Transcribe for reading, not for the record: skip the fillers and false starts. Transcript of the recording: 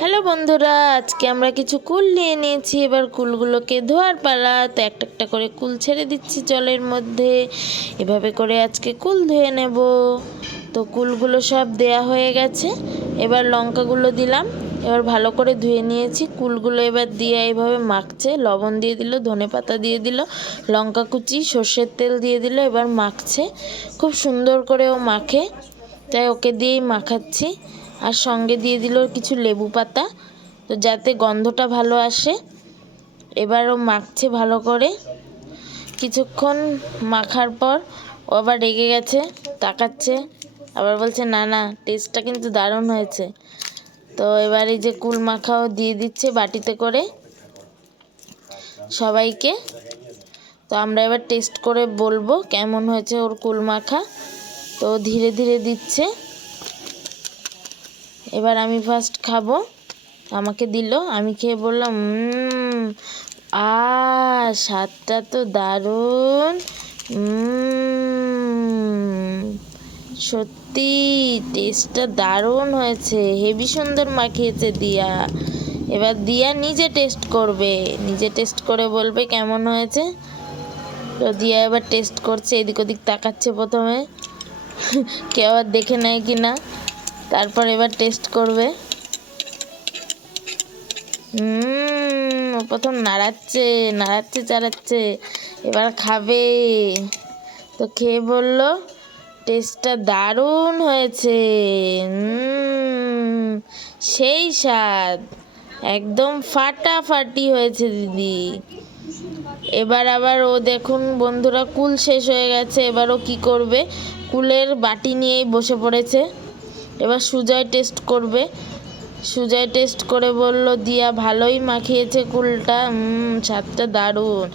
Hello বন্ধুরা, আজকে আমরা কিছু কুল নিয়ে নিয়েছি। এবার কুলগুলোকে ধোয়ার পালা। তো একটা একটা করে কুল ছেড়ে দিচ্ছি জলের মধ্যে। এভাবে করে আজকে কুল ধুয়ে নেব। তো কুলগুলো সব দেয়া হয়ে গেছে। এবার লঙ্কাগুলো দিলাম। এবার ভালো করে ধুয়ে নিয়েছি কুলগুলো। এবার দিয়ে এইভাবে মাখছে। লবণ দিয়ে দিল, ধনেপাতা দিয়ে দিল, লঙ্কা কুচি, সর্ষের তেল দিয়ে দিল। এবার মাখছে, খুব সুন্দর করে ও মাখে, তাই ওকে দিয়েই মাখাচ্ছি। আর সঙ্গে দিয়ে দিল কিছু লেবু পাতা, তো যাতে গন্ধটা ভালো আসে। এবারও মাখছে ভালো করে। কিছুক্ষণ মাখার পর ও আবার রেগে গেছে, তাকাচ্ছে, আবার বলছে না না, টেস্টটা কিন্তু দারুণ হয়েছে। তো এবার এই যে কুল মাখাও দিয়ে দিচ্ছে বাটিতে করে সবাইকে। তো আমরা এবার টেস্ট করে বলবো কেমন হয়েছে ওর কুল মাখা। তো ধীরে ধীরে দিচ্ছে। এবার আমি ফার্স্ট খাবো, আমাকে দিল, আমি খেয়ে বললাম স্বাদটা তো দারুণ। সত্যি টেস্টটা দারুণ হয়েছে, হেবি সুন্দর মাখিয়েছে দিয়া। এবার দিয়া নিজে টেস্ট করবে, নিজে টেস্ট করে বলবে কেমন হয়েছে। তো দিয়া এবার টেস্ট করছে, এদিক ওদিক তাকাচ্ছে প্রথমে কেউ আর দেখে নেয় কি না, তারপর এবার টেস্ট করবে। প্রথম নাড়াচ্ছে নাড়াচ্ছে চাড়াচ্ছে, এবার খাবে। তো খেয়ে বলল টেস্টটা দারুণ হয়েছে, সেই স্বাদ, একদম ফাটাফাটি হয়েছে দিদি। এবার আবার ও দেখুন বন্ধুরা, কুল শেষ হয়ে গেছে। এবার ও কী করবে, কুলের বাটি নিয়েই বসে পড়েছে। এবার সুজয় টেস্ট করবে। সুজয় টেস্ট করে বলল দিয়া ভালোই মাখিয়েছে কুলটা, স্বাদটা দারুণ।